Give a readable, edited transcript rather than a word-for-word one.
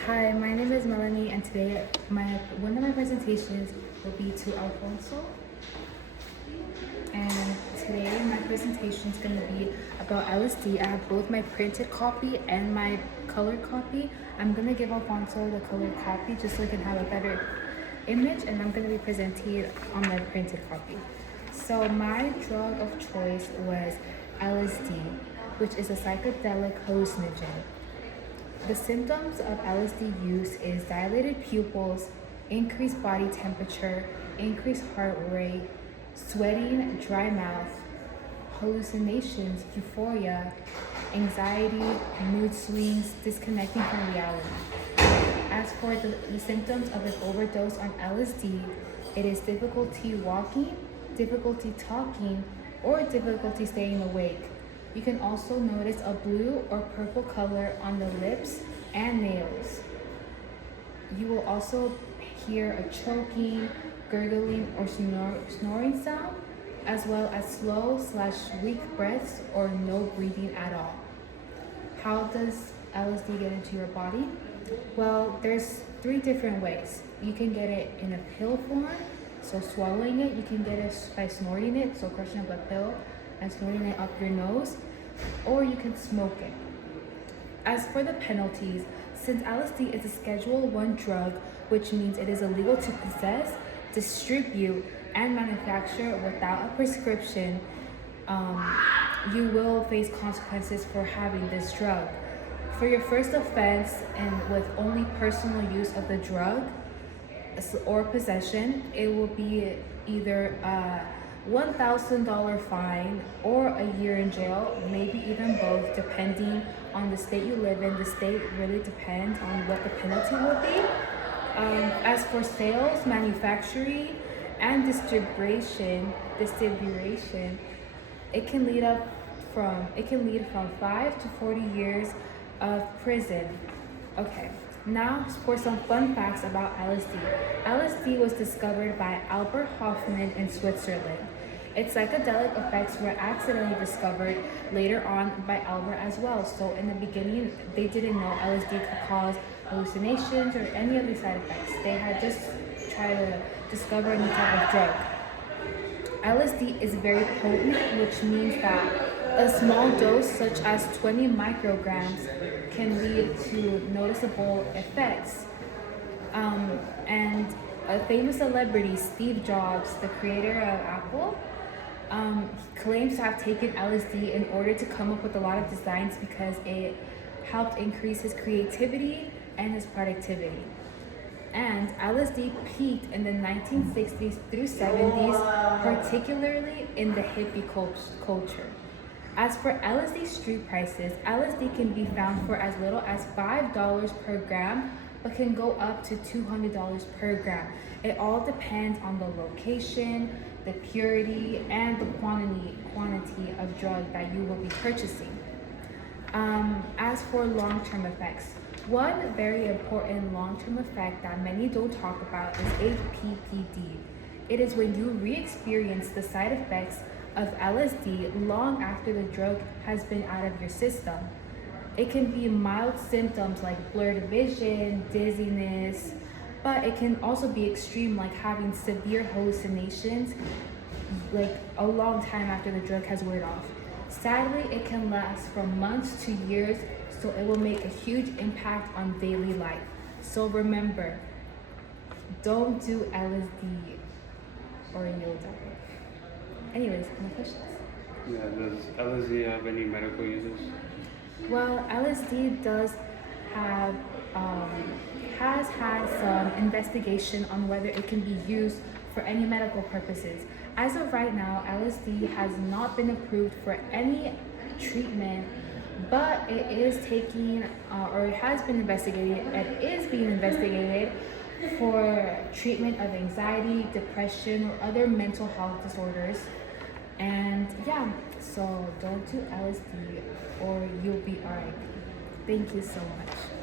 Hi, my name is Melanie, and today one of my presentations will be to Alfonso. And today my presentation is going to be about LSD. I have both my printed copy and my colored copy. I'm going to give Alfonso the colored copy just so he can have a better image, and I'm going to be presenting on my printed copy. So my drug of choice was LSD, which is a psychedelic hallucinogen. The symptoms of LSD use is dilated pupils, increased body temperature, increased heart rate, sweating, dry mouth, hallucinations, euphoria, anxiety, mood swings, disconnecting from reality. As for the symptoms of an overdose on LSD, it is difficulty walking, difficulty talking, or difficulty staying awake. You can also notice a blue or purple color on the lips and nails. You will also hear a choking, gurgling, or snoring sound, as well as slow/weak breaths or no breathing at all. How does LSD get into your body? Well, there's 3 different ways. You can get it in a pill form, so swallowing it. You can get it by snorting it, so crushing up a pill and snorting it up your nose, or you can smoke it. As for the penalties, since LSD is a Schedule 1 drug, which means it is illegal to possess, distribute, and manufacture without a prescription, you will face consequences for having this drug. For your first offense and with only personal use of the drug or possession, it will be either a $1,000 fine or a year in jail, maybe even both, depending on the state you live in. The state really depends on what the penalty will be. As for sales, manufacturing, and distribution, it can lead from 5 to 40 years of prison. Okay. Now for some fun facts about LSD. LSD was discovered by Albert Hofmann in Switzerland. Its psychedelic effects were accidentally discovered later on by Albert as well. So in the beginning, they didn't know LSD could cause hallucinations or any other side effects. They had just tried to discover a new type of drug. LSD is very potent, which means that a small dose such as 20 micrograms can lead to noticeable effects. And a famous celebrity, Steve Jobs, the creator of Apple, claims to have taken LSD in order to come up with a lot of designs because it helped increase his creativity and his productivity. And LSD peaked in the 1960s through 70s, particularly in the hippie culture. As for LSD street prices, LSD can be found for as little as $5 per gram, but can go up to $200 per gram. It all depends on the location, the purity, and the quantity of drug that you will be purchasing. As for long-term effects, one very important long-term effect that many don't talk about is APPD. It is when you re-experience the side effects of LSD long after the drug has been out of your system. It can be mild symptoms like blurred vision, dizziness, but it can also be extreme, like having severe hallucinations like a long time after the drug has worn off. Sadly, it can last from months to years, so it will make a huge impact on daily life. So remember, don't do LSD or you'll die. Anyways, any questions? Yeah, does LSD have any medical uses? Well, LSD does have, has had some investigation on whether it can be used for any medical purposes. As of right now, LSD has not been approved for any treatment, but it is taking, or it has been investigated and is being investigated for treatment of anxiety, depression, or other mental health disorders. And yeah, so don't do LSD or you'll be RIP. Thank you so much.